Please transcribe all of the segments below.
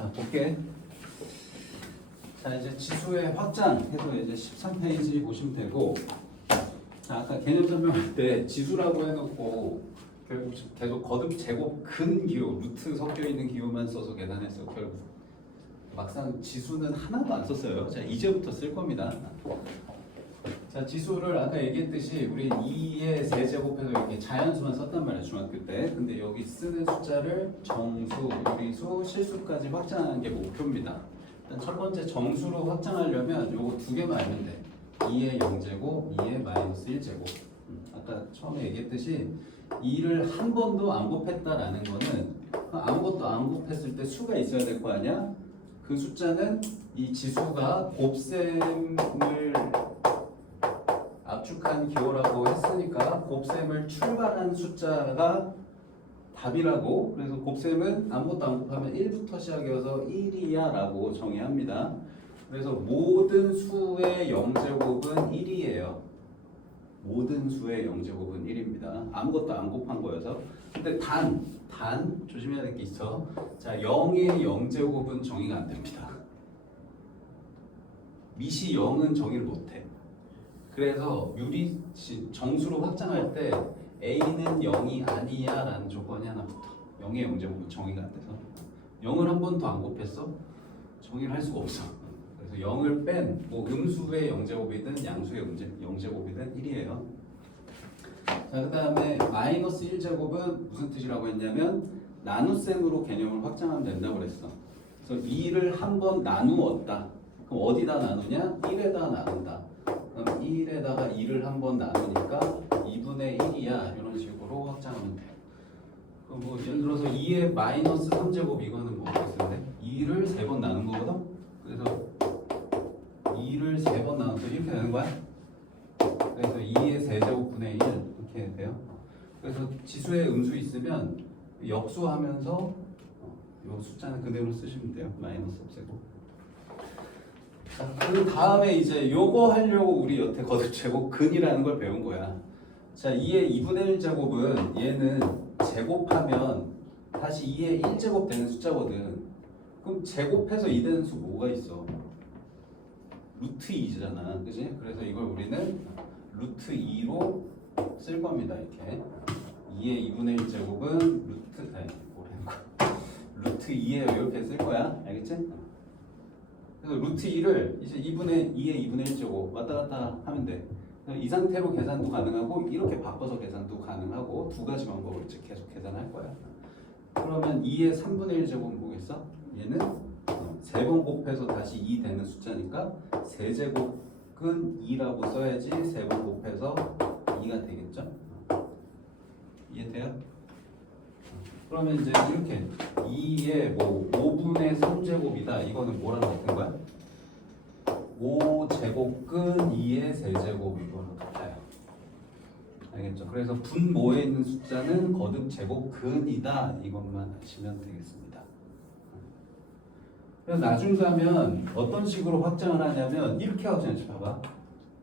자, 볼게. 자, 이제 지수의 확장해서 이제 13페이지 보시면 되고, 자, 아까 개념 설명할 때 지수라고 해놓고 결국 계속 거듭 제곱 근 기호, 루트 섞여 있는 기호만 써서 계산했어. 결국 막상 지수는 하나도 안 썼어요. 자, 이제부터 쓸 겁니다. 자, 지수를 아까 얘기했듯이 우리 2의 세제곱해서 이렇게 자연수만 썼단 말이에요, 중학교 때. 근데 여기 쓰는 숫자를 정수, 유리수, 실수까지 확장하는 게 목표입니다. 일단 첫 번째 정수로 확장하려면 요거 두 개만 알면 돼. 2의 0제곱, 2의 마이너스 1제곱. 아까 처음에 얘기했듯이 2를 한 번도 안 곱했다라는 거는 아무것도 안 곱했을 때 수가 있어야 될 거 아니야? 그 숫자는 이 지수가 곱셈을 압축한 기호라고 했으니까 곱셈을 출발한 숫자가 답이라고. 그래서 곱셈은 아무것도 안 곱하면 1부터 시작해서 1이야 라고 정의합니다. 그래서 모든 수의 0제곱은 1이에요. 모든 수의 0제곱은 1입니다. 아무것도 안 곱한 거여서. 근데 단 조심해야 될 게 있어. 자, 0의 0제곱은 정의가 안 됩니다. 미시 0은 정의를 못해. 그래서 정수로 확장할 때 A는 0이 아니야 라는 조건이 하나 붙어. 0의 0제곱은 정의가 안 돼서 0을 한 번도 안 곱했어? 정의를 할 수가 없어. 그래서 0을 뺀 뭐 음수의 0제곱이든 양수의 0제곱이든 1이에요. 자, 그 다음에 마이너스 1제곱은 무슨 뜻이라고 했냐면 나눗셈으로 개념을 확장하면 된다고 그랬어. 그래서 2를 한 번 나누었다. 그럼 어디다 나누냐? 1에다 나눈다. 그럼 1에다가 2를 한 번 나누니까 2분의 1이야. 이런 식으로 확장하면 돼. 그럼 뭐 예를 들어서 2의 마이너스 3제곱 이거는 뭐겠는데? 2를 3번 나눈 거거든? 그래서 2를 3번 나눠서 이렇게 되는 거야. 그래서 2의 세제곱분의 1 이렇게 돼요. 그래서 지수에 음수 있으면 역수하면서 이 숫자는 그대로 쓰시면 돼요. 마이너스 없애고. 자, 그 다음에 이제 요거 하려고 우리 여태 거듭 제곱 근이라는 걸 배운 거야. 자, 2의 2분의 1 제곱은 얘는 제곱하면 다시 2의 1제곱 되는 숫자거든. 그럼 제곱해서 2 되는 수 뭐가 있어? 루트 2잖아. 그지? 그래서 이걸 우리는 루트 2로 쓸 겁니다. 이렇게 2의 2분의 1 제곱은 루트 2예요. 이렇게 쓸 거야. 알겠지? 그래서 루트 2를 이제 2의 2분의 1 제곱 왔다 갔다 하면 돼. 이 상태로 계산도 가능하고 이렇게 바꿔서 계산도 가능하고 두 가지 방법을 계속 계산할 거야. 그러면 2의 3분의 1 제곱은 뭐겠어? 얘는 3번 곱해서 다시 2 되는 숫자니까 세제곱은 2라고 써야지 3번 곱해서 2가 되겠죠? 이해돼요? 그러면 이제 이렇게 2의 뭐 5분의 3제곱이다. 이거는 뭐랑 같은 거야? 5제곱근 2의 세제곱 이거랑 같아요. 알겠죠? 그래서 분모에 있는 숫자는 거듭 제곱근이다. 이것만 아시면 되겠습니다. 그래서 나중 가면 어떤 식으로 확장을 하냐면 이렇게 확장해. 봐봐.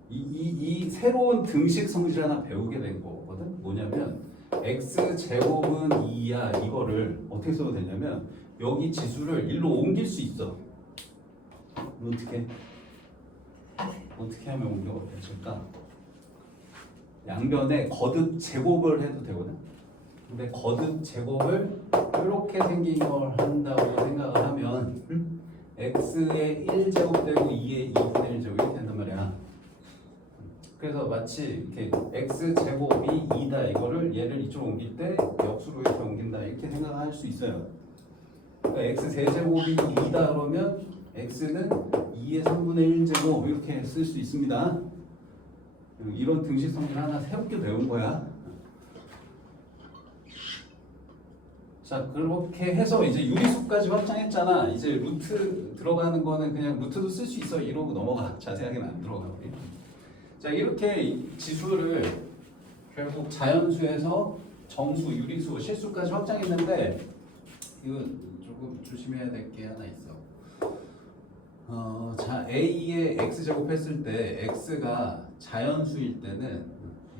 이 새로운 등식 성질 하나 배우게 된 거거든. 뭐냐면 x제곱은 2야. 이거를 어떻게 써도 되냐면 여기 지수를 일로 옮길 수 있어. 어떻게 하면 옮겨질까? 양변에 거듭 제곱을 해도 되거든. 근데 거듭 제곱을 이렇게 생긴 걸 한다고 생각을 하면 x의 1제곱 되고 2의 2분의 1제곱 이렇게 된단 말이야. 그래서 마치 이렇게 x제곱이 2다. 이거를 얘를 이쪽으로 옮길 때 역수로 이렇게 옮긴다. 이렇게 생각할 수 있어요. 그러니까 x 세제곱이 2다 그러면 x는 2의 3분의 1제곱 이렇게 쓸 수 있습니다. 이런 등식 성질 하나 새롭게 배운 거야. 자, 그렇게 해서 이제 유리수까지 확장했잖아. 이제 루트 들어가는 거는 그냥 루트도 쓸 수 있어. 이러고 넘어가. 자세하게는 안 들어가. 우리. 자, 이렇게 지수를 결국 자연수에서 정수, 유리수, 실수까지 확장했는데 이거 조금 조심해야 될 게 하나 있어. 자, A의 x제곱 했을 때 x가 자연수일 때는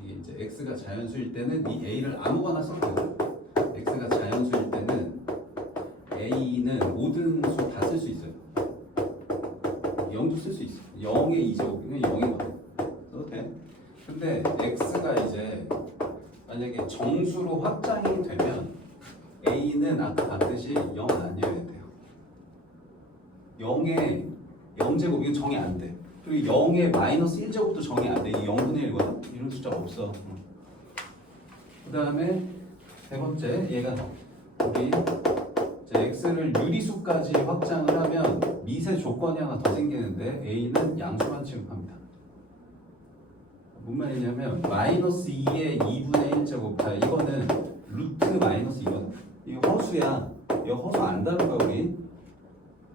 이게 이제 x가 자연수일 때는 이 A를 아무거나 써도 되고 x가 자연수일 때는 A는 모든 수 쓸 수 있어요. 0도 쓸 수 있어. 0의 2제곱이면 0이거든. 써도 돼. 근데 x가 이제 만약에 정수로 확장이 되면 a는 아까 봤듯이 0 아니어야 돼요. 0의 0제곱 이거 정이 안 돼. 그리고 0의 마이너스 1제곱도 정이 안 돼. 이 0분의 1거든. 이런 숫자가 없어. 그 다음에 세 번째 얘가 우리 이제 x를 유리수까지 확장을 하면 미세 조건이 하나 더 생기는데 a는 양수만 취급합니다. 뭔 말이냐면 마이너스 2의 2분의 1제곱. 자 이거는 루트 마이너스 2거든. 이거 허수야. 이거 허수 안 다룰 거야 우리.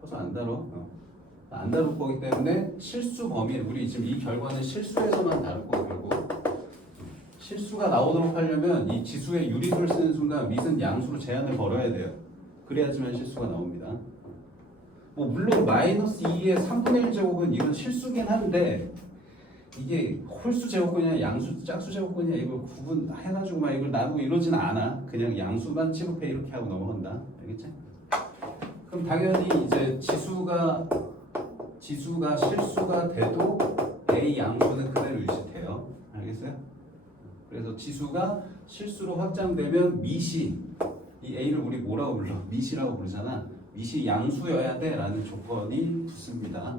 허수 안 다뤄. 안 다룰 거기 때문에 실수 범위 우리 지금 이 결과는 실수에서만 다룰 거고 결국 실수가 나오도록 하려면 이 지수의 유리수를 쓰는 순간 밑은 양수로 제한을 걸어야 돼요. 그래야지만 실수가 나옵니다. 뭐 물론 마이너스 2의 3분의 1제곱은 이건 실수긴 한데 이게 홀수 제곱근이냐 양수 짝수 제곱근이냐 이걸 구분해가지고 막 이걸 나누고 이러지는 않아. 그냥 양수만 취급해 이렇게 하고 넘어간다. 알겠지? 그럼 당연히 이제 지수가 실수가 돼도 a 양수는 그대로 유지돼요. 알겠어요? 그래서 지수가 실수로 확장되면 미시 이 a를 우리 뭐라고 불러? 미시라고 부르잖아. 미시 양수여야 돼 라는 조건이 붙습니다.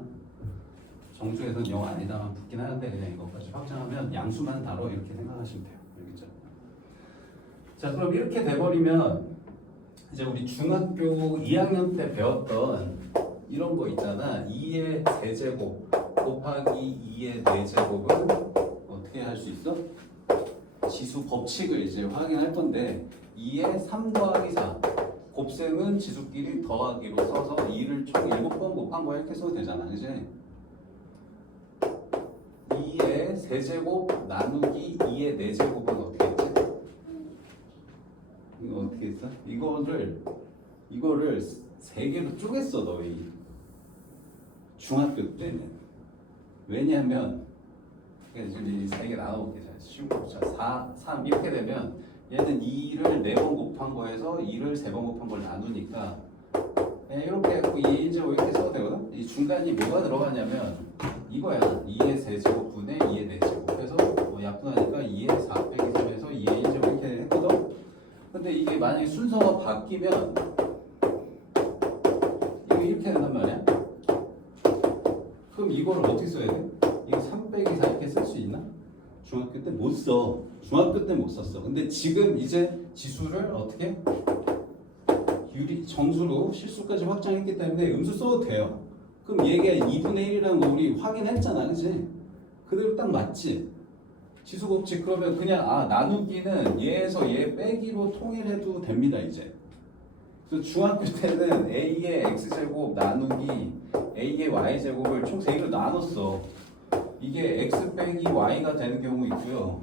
정수에서는 0 아니다만 붙긴 하는데 그냥 이것까지 확장하면 양수만 다뤄 이렇게 생각하시면 돼요. 알겠죠? 자 그럼 이렇게 돼버리면 이제 우리 중학교 2학년 때 배웠던 이런 거 있잖아. 2의 세제곱 곱하기 2의 4제곱은 어떻게 할 수 있어? 지수 법칙을 이제 확인할 건데 2의 3 더하기 4 곱셈은 지수끼리 더하기로 써서 2를 총 7번 곱한 거야 이렇게 써도 되잖아. 그치? 2의 세제곱 나누기 2의 4제곱은 어떻게 했지? 이거 어떻게 했어? 이거를 3개로 쪼갰어 너희 중학교 때는. 왜냐하면 지금 이 3개 나눠볼게. 쉬우고 자 3 이렇게 되면 얘는 2를 4번 곱한 거에서 2를 3번 곱한 걸 나누니까 이렇게 해갖고 2의 1제곱 이렇게 써도 되거든? 이 중간이 뭐가 들어가냐면 이거야. 2의 세제곱분의 2의 4제곱 해서 뭐 약분하니까 2의 4 빼기 3에서 2의 1제곱 이렇게 했거든? 근데 이게 만약에 순서가 바뀌면 이거 이렇게 된단 말이야. 그럼 이거를 어떻게 써야 돼? 이거 3 빼기 4 이렇게 쓸 수 있나? 중학교 때 못 써. 중학교 때 못 썼어. 근데 지금 이제 지수를 어떻게? 정수로 실수까지 확장했기 때문에 음수 써도 돼요. 그럼 얘가 2분의 1이라는 거 우리 확인했잖아. 그치? 그대로 딱 맞지? 지수 법칙 그러면 그냥 나누기는 얘에서 얘 빼기로 통일해도 됩니다. 이제. 그래서 중학교 때는 a의 x제곱 나누기 a의 y제곱을 총 3개로 나눴어. 이게 x 빼기 y가 되는 경우 있고요.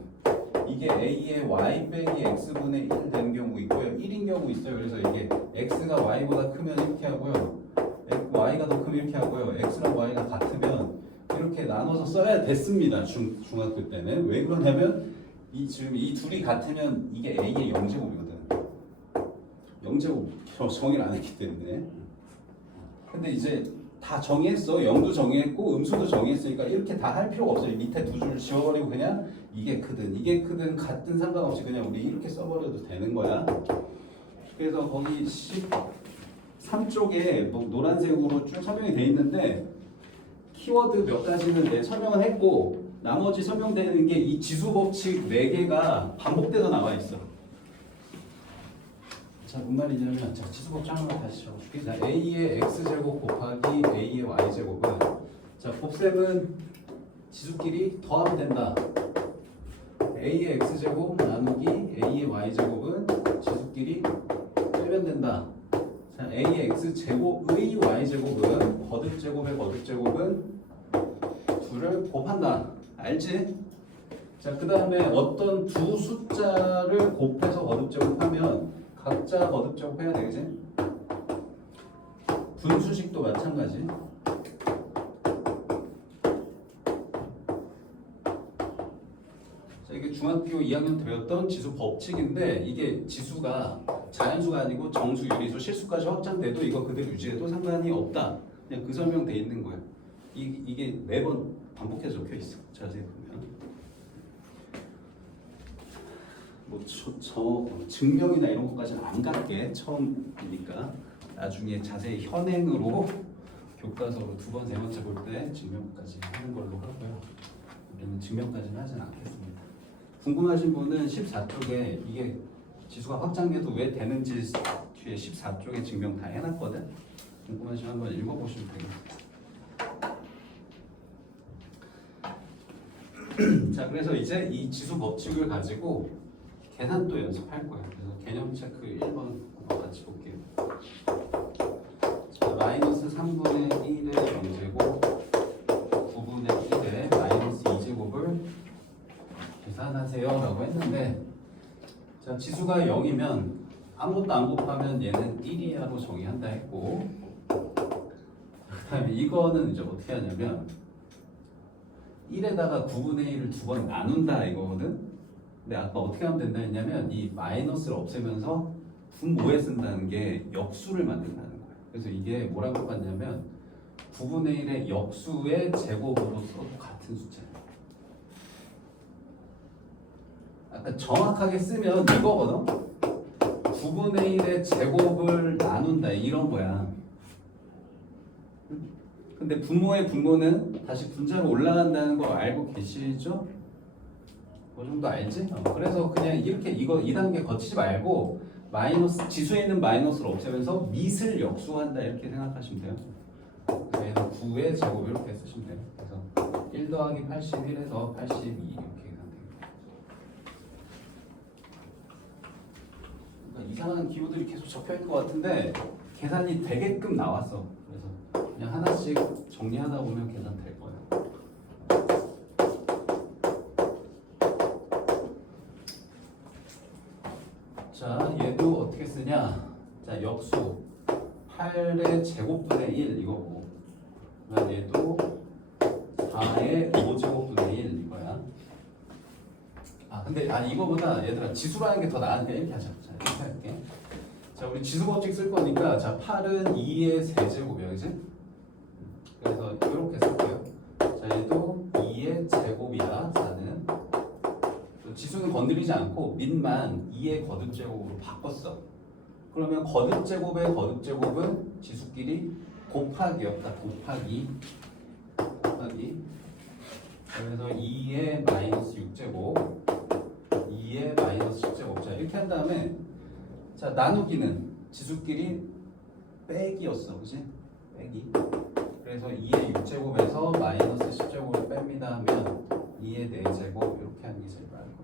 이게 a의 y 빼기 x분의 1 되는 경우 있고요. 1인 경우 있어요. 그래서 이게 x가 y보다 크면 이렇게 하고요. y가 더 크면 이렇게 하고요. x랑 y가 같으면 이렇게 나눠서 써야 됐습니다. 중학교 때는. 왜 그러냐면 지금 이 둘이 같으면 이게 a의 0제곱이거든. 0제곱 정의를 안 했기 때문에. 근데 이제 다 정의했어. 0도 정의했고 음수도 정의했으니까 이렇게 다 할 필요가 없어요. 밑에 두 줄 지워버리고 그냥 이게 크든 같든 상관없이 그냥 우리 이렇게 써버려도 되는 거야. 그래서 거기 13쪽에 뭐 노란색으로 쭉 설명이 돼 있는데 키워드 몇 가지는 내 설명을 했고 나머지 설명되는 게 이 지수 법칙 4개가 반복돼서 나와 있어. 자, 뭔 말이냐면 자, 지수 법칙 한번 다시 적어줄게. 자, a의 x제곱 곱하기 a의 y제곱은 자, 곱셈은 지수끼리 더하면 된다. a의 x제곱 나누기 a의 y제곱은 지수끼리 빼면 된다. 자, a의 x제곱의 y제곱은 거듭제곱의 거듭제곱은 둘을 곱한다. 알지? 자, 그 다음에 어떤 두 숫자를 곱해서 거듭제곱하면 각자 거듭제곱해야 되겠지? 분수식도 마찬가지. 자, 이게 중학교 2학년 때 배웠던 지수 법칙인데 이게 지수가 자연수가 아니고 정수, 유리수, 실수까지 확장돼도 이거 그대로 유지해도 상관이 없다. 그냥 그 설명돼 있는 거예요. 이게 매번 반복해서 적혀 있어. 자세히 보면. 증명이나 이런 것까지는 안 갈게. 처음이니까. 나중에 자세히 현행으로 교과서로 두 번, 세 번째 볼 때 증명까지 하는 걸로 하고요. 우리는 증명까지는 하진 않겠습니다. 궁금하신 분은 14쪽에 이게 지수가 확장돼도 왜 되는지 뒤에 14쪽에 증명 다 해놨거든. 궁금하시면 한번 읽어보시면 되겠습니다. 자, 그래서 이제 이 지수 법칙을 가지고 계산도 연습할 거예요. 그래서 개념 체크 1번 같이 볼게요. 자, 마이너스 3분의 1의 0제곱 9분의 1의 마이너스 2제곱을 계산하세요 라고 했는데, 자, 지수가 0이면 아무것도 안 곱하면 얘는 1이하로 정의한다 했고, 그 다음에 이거는 이제 어떻게 하냐면 1에다가 9분의 1을 두 번 나눈다 이거거든. 근데 아까 어떻게 하면 된다 했냐면 이 마이너스를 없애면서 분모에 쓴다는 게 역수를 만든다는 거예요. 그래서 이게 뭐라고 봤냐면 9분의 1의 역수의 제곱으로 써도 같은 숫자예요. 아까 정확하게 쓰면 이거거든. 9분의 1의 제곱을 나눈다 이런 거야. 근데 분모의 분모는 다시 분자로 올라간다는 거 알고 계시죠? 그 정도 알지? 그래서 그냥 이렇게 이거 2단계 거치지 말고 마이너스 지수에 있는 마이너스를 없애면서 밑을 역수한다 이렇게 생각하시면 돼요. 그래서 얘는 9의 제곱 이렇게 쓰시면 돼요. 그래서 1 더하기 81에서 82 이렇게 계산됩니다. 그러니까 이상한 기호들이 계속 적혀있는 것 같은데 계산이 되게끔 나왔어. 그래서 그냥 하나씩 정리하다 보면 계산 될 거예요. 자, 얘도 어떻게 쓰냐? 자, 역수 8의 제곱분의 1 이거고, 그다음 얘도 4의 5제곱분의 1 이거야. 근데 이거보다 얘들아 지수라는 게 더 나으니까 이렇게 하자. 자, 이렇게 할게. 자, 우리 지수 법칙 쓸 거니까, 자, 8은 2의 세제곱이야, 그지? 그래서 이렇게 쓸게요. 자, 얘도 2의 제곱이야, 4는. 지수는 건드리지 않고 밑만 2의 거듭제곱으로 바꿨어. 그러면 거듭제곱의 거듭제곱은 지수끼리 곱하기였다. 곱하기. 그래서 2의 마이너스 6제곱, 2의 마이너스 10제곱. 자, 이렇게 한 다음에, 자, 나누기는 지수끼리 빼기였어, 그지? 빼기. 그래서 2의 6제곱에서 마이너스 10제곱을 뺍니다 하면 2의 4제곱 이렇게 하는 게 제일 빠를 거예요.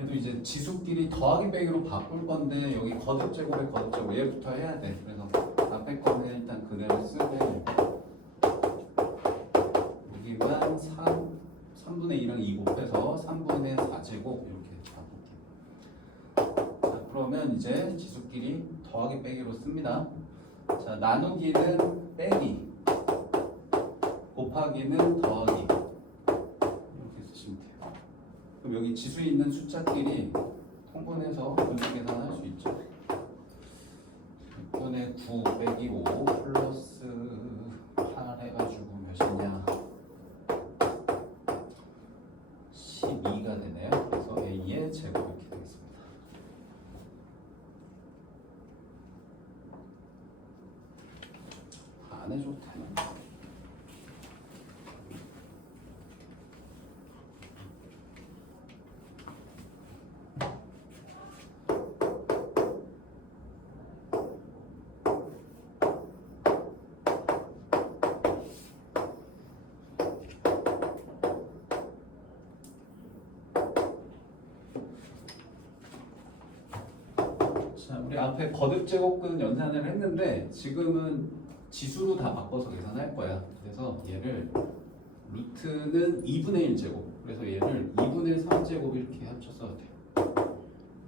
얘도 이제 지수끼리 더하기 빼기로 바꿀 건데 여기 거듭제곱에 거듭제곱 얘부터 해야 돼. 그래서 앞에 거는 일단 그대로 쓰고 여기만 3분의 2랑 2 곱해서 3분의 4제곱 이렇게 바꿀게요. 자, 그러면 이제 지수끼리 더하기 빼기로 씁니다. 자, 나누기는 빼기, 곱하기는 더하기 이렇게 쓰시면 돼요. 그럼 여기 지수에 있는 숫자끼리 통분해서 분수 계산할 수 있죠. 6분의 9 빼기 5 플러스 8 해가지고 몇이냐? 12가 되네요. 그래서 A의 제곱 이렇게 되겠습니다. 안 해줘도 되나? 자, 우리 앞에 거듭제곱근 연산을 했는데 지금은 지수로 다 바꿔서 계산할 거야. 그래서 얘를 루트는 2분의 1제곱. 그래서 얘를 2분의 3제곱 이렇게 합쳐 써도 돼요.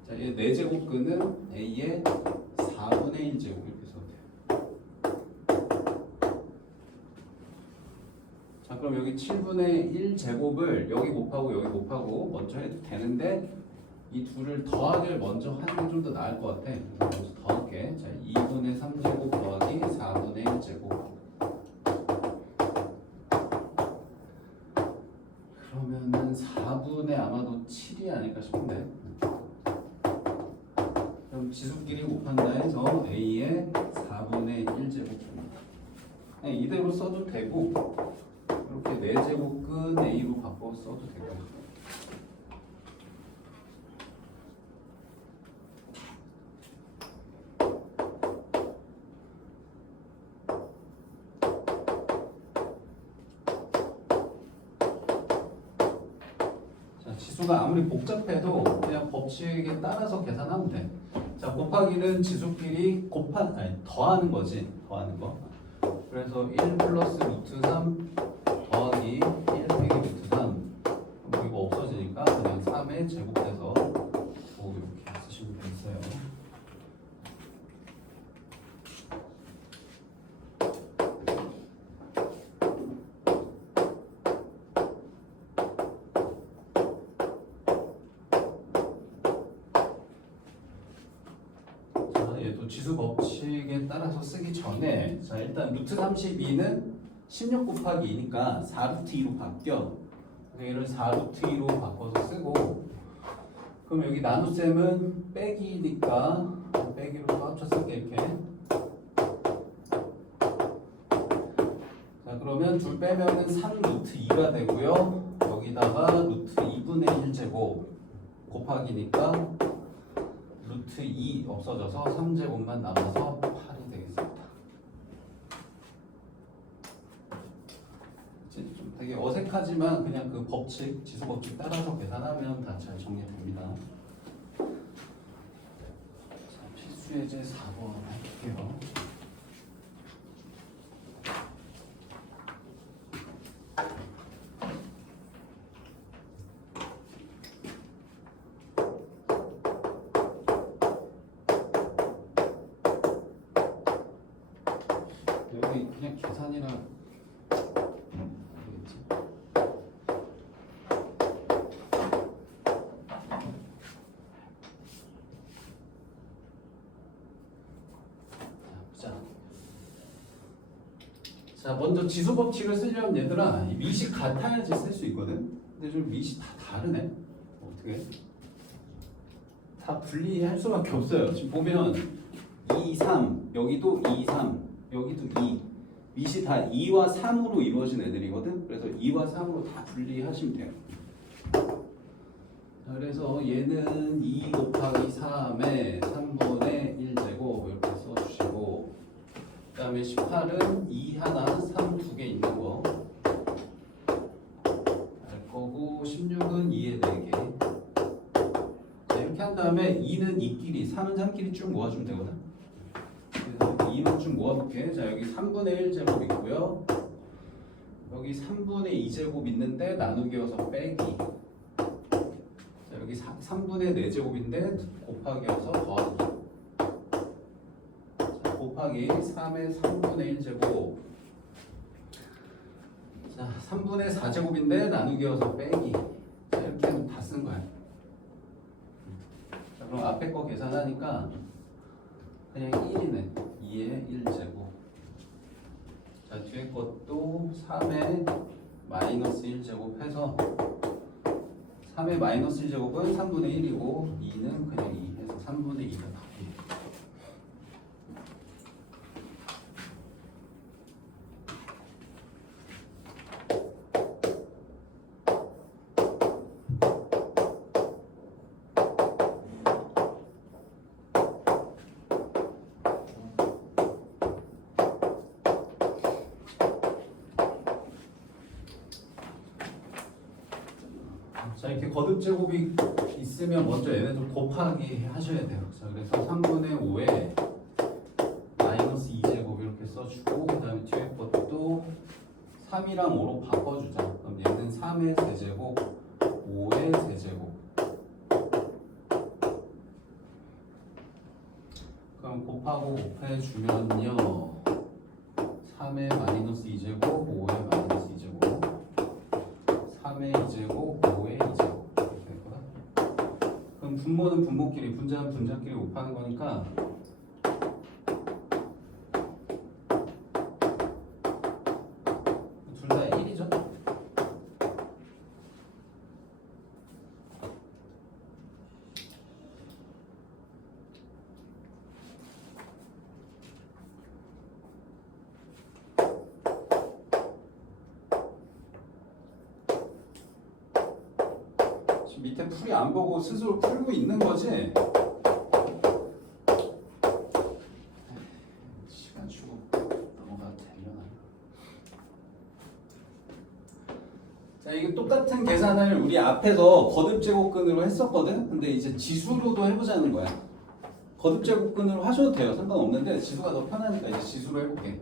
자, 얘 4제곱근은 A의 4분의 1제곱 이렇게 써도 돼요. 자, 그럼 여기 7분의 1제곱을 여기 곱하고 먼저 해도 되는데 이 둘을 더하기를 먼저 하는 게 좀 더 나을 것 같아. 그래서 여기서 더할게. 자, 2분의 3제곱 더하기 4분의 1제곱. 그러면은 4분의 아마도 7이 아닐까 싶은데. 그럼 지수끼리 곱한다 해서 A의 4분의 1제곱입니다. 그냥 이대로 써도 되고 이렇게 4제곱근 A로 바꿔 써도 되고요. 지수가 아무리 복잡해도 그냥 법칙에 따라서 계산하면 돼. 자, 곱하기는 지수끼리 더하는 거지. 더하는 거. 그래서 1 플러스 루트 3 더하기 1 빼기 루트 3. 뭐 이거 없어지니까 그냥 3의 제곱해서 이렇게 쓰시면 되겠어요. 지수 법칙에 따라서 쓰기 전에 자 일단 루트 32는 16 곱하기 2니까 4루트 2로 바뀌어. 그래서 얘를 4루트 2로 바꿔서 쓰고 그럼 여기 나눗셈은 빼기니까 빼기로 또 합쳐 쓸게 이렇게. 자 그러면 둘 빼면은 3루트 2가 되고요. 여기다가 루트 2분의 1제곱 곱하기니까 루트 2 없어져서 3제곱만 남아서 8이 되겠습니다. 좀 되게 어색하지만 그냥 그 법칙, 지수 법칙 따라서 계산하면 다 잘 정리됩니다. 자, 필수 예제 4번 할게요. 여기 그냥 계산이라 모르겠지. 자, 먼저 지수 법칙을 쓰려면 얘들아 이 밑이 같아야지 쓸 수 있거든. 근데 좀 밑이 다 다르네. 어떻게? 다 분리할 수밖에 없어요. 지금 보면 2, 3 여기도 2, 3 여기도 2 밑이 다 2와 3으로 이루어진 애들이거든. 그래서 2와 3으로 다 분리하시면 돼요. 자, 그래서 얘는 2 곱하기 3에 3분의 1제곱 이렇게 써주시고 그 다음에 18은 2 하나 3 두 개 있는 거 알 거고 16은 2에 4개. 자, 이렇게 한 다음에 2는 2끼리 3은 3끼리 쭉 모아주면 되거든. 2만 쭉 모아볼게. 자 여기 3분의 1제곱 있고요. 여기 3분의 2제곱 있는데 나누기여서 빼기. 자 여기 3분의 4제곱인데 곱하기여서 더하기. 자 곱하기 3의 3분의 1제곱. 자 3분의 4제곱인데 나누기여서 빼기. 자 이렇게 하면 다 쓴 거야. 자 그럼 앞에 거 계산하니까 그냥 1이네. 2의 1제곱. 자 뒤에 것도 3의 마이너스 1제곱 해서 3의 마이너스 1제곱은 3분의 1이고 2는 그냥 2 해서 3분의 2가 답이에요. 자 이렇게 거듭 제곱이 있으면 먼저 얘네들 곱하기 하셔야 돼요. 자 그래서 3분의 5에 마이너스 2제곱 이렇게 써주고 그 다음에 뒤에 것도 3이랑 5로 바꿔주자. 그럼 얘는 3의 세제곱, 5의 세제곱. 그럼 곱하고 곱해주면요. 3의 마이너스 2제곱, 5의 마이너스 2제곱, 3의 2제곱, 5의 2제곱 이렇게 될 거다. 그럼 분모는 분모끼리, 분자는 분자끼리 곱하는 거니까 둘 다 1이죠. 밑에 풀이 안 보고 스스로 풀고 있는 거지? 시간 주고 넘어가도 되려나? 자, 이게 똑같은 계산을 우리 앞에서 거듭제곱근으로 했었거든? 근데 이제 지수로도 해보자는 거야. 거듭제곱근으로 하셔도 돼요. 상관없는데 지수가 더 편하니까 이제 지수로 해볼게.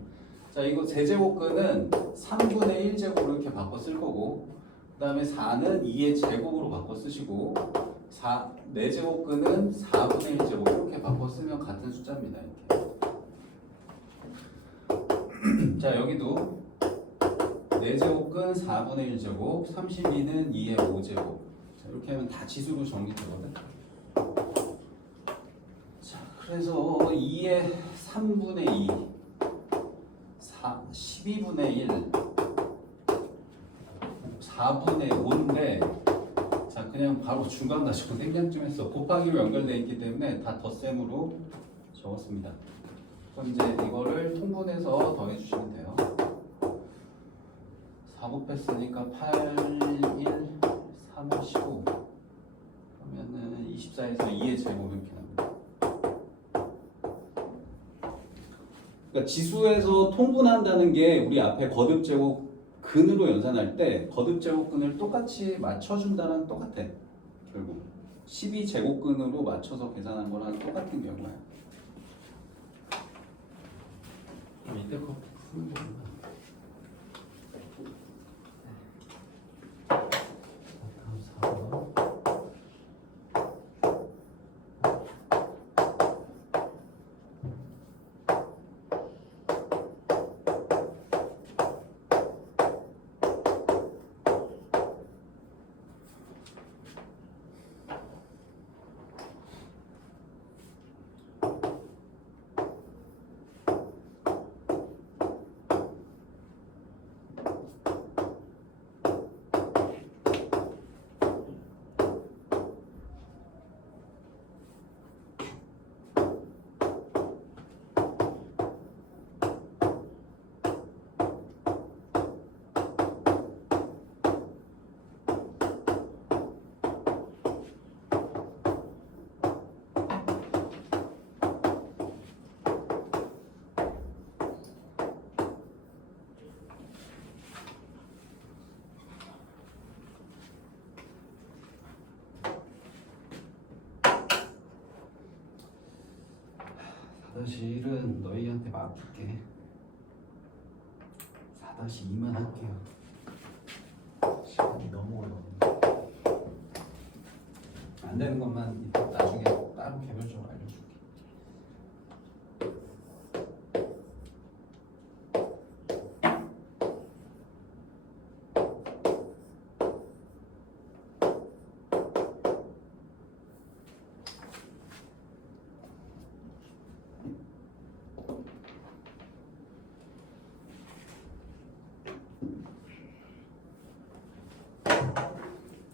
자, 이거 세제곱근은 3분의 1제곱으로 이렇게 바꿔 쓸 거고, 그 다음에 4는 2의 제곱으로 바꿔 쓰시고 4제곱근은 4분의 1제곱 이렇게 바꿔 쓰면 같은 숫자입니다. 이렇게. 자, 여기도 4제곱근 4분의 1제곱, 32는 2의 5제곱. 자, 이렇게 하면 다 지수로 정리되거든. 자, 그래서 2의 3분의 2, 12분의 1, 4분의 5인데, 자, 그냥 바로 중간 가지고 생략 좀 했어. 곱하기로 연결되어 있기 때문에 다 덧셈으로 적었습니다. 그럼 이제 이거를 통분해서 더해 주시면 돼요. 4 곱했으니까 8, 1, 3, 15. 그러면은 24에서 2의 제곱 이렇게 납니다. 그러니까 지수에서 통분한다는 게 우리 앞에 거듭제곱 근으로 연산할 때 거듭제곱근을 똑같이 맞춰준다랑 똑같아. 결국 12제곱근으로 맞춰서 계산한 거랑 똑같은 경우야. 이때 거 푸는 거구나. 다음 4번. 사다실은 너희한테 맡길게. 4-2만 할게요. 시간이 너무 어려워. 안 되는 것만 이따 나중에 따로 개별적으로 알려줄게.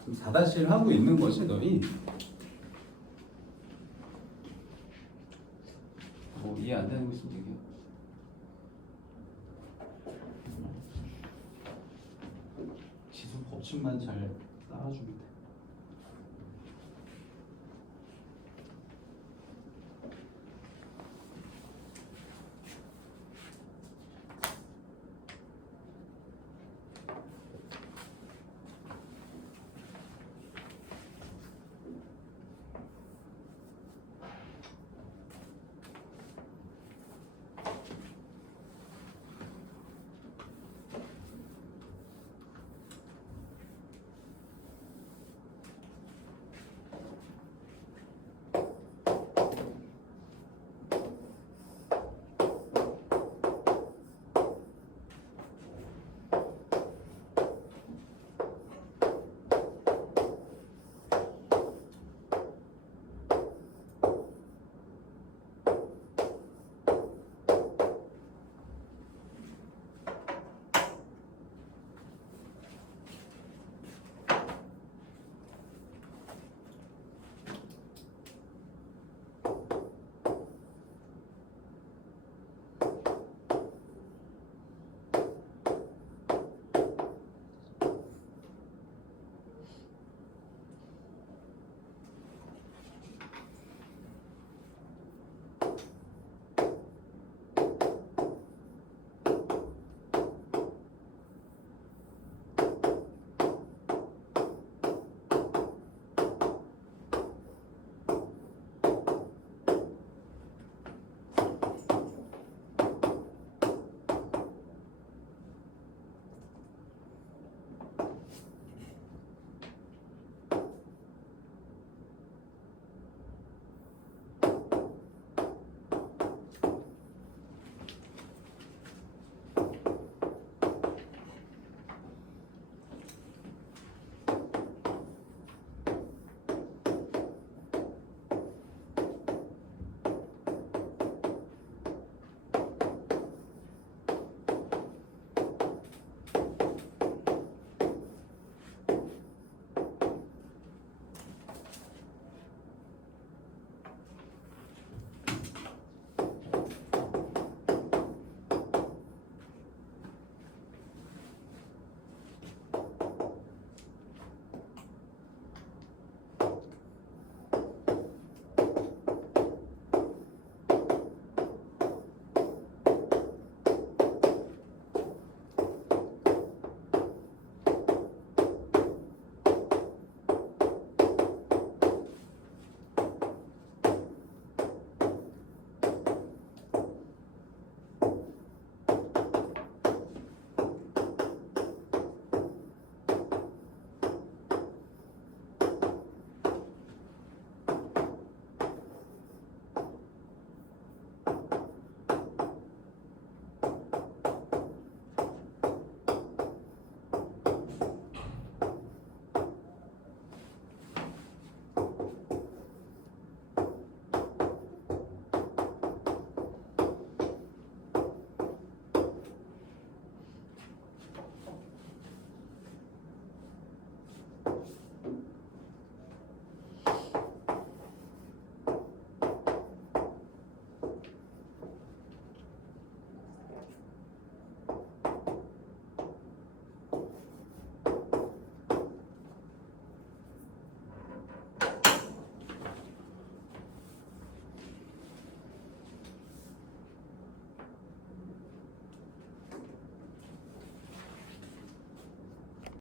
지금 4-1 하고 있는 거지 너희? 뭐 이해 안 되는 거 있으면 얘기해. 지수 법칙만 잘 따라주면 돼.